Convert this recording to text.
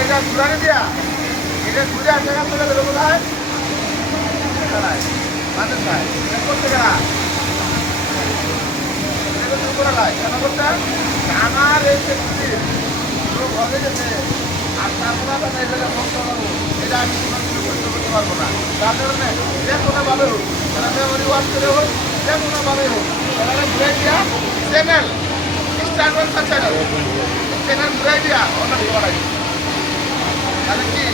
এটা ঘুরানি দিয়া এটা ঘুরে আসে কোথায় মানুষ করতে গেলা কেন করতে আমার এই ঘরে গেছে আর তারপরে এটা আমি কোনো কিছু করতে পারবো না তার কারণে যে কোনোভাবে হোক তারা মেমোরি ওয়াশ করে হোক যে কোনোভাবে হোক তারা ঘুরে দিয়া চ্যানেল চ্যানেল চ্যানেল ঘুরে দিয়া অন্য তাহলে কি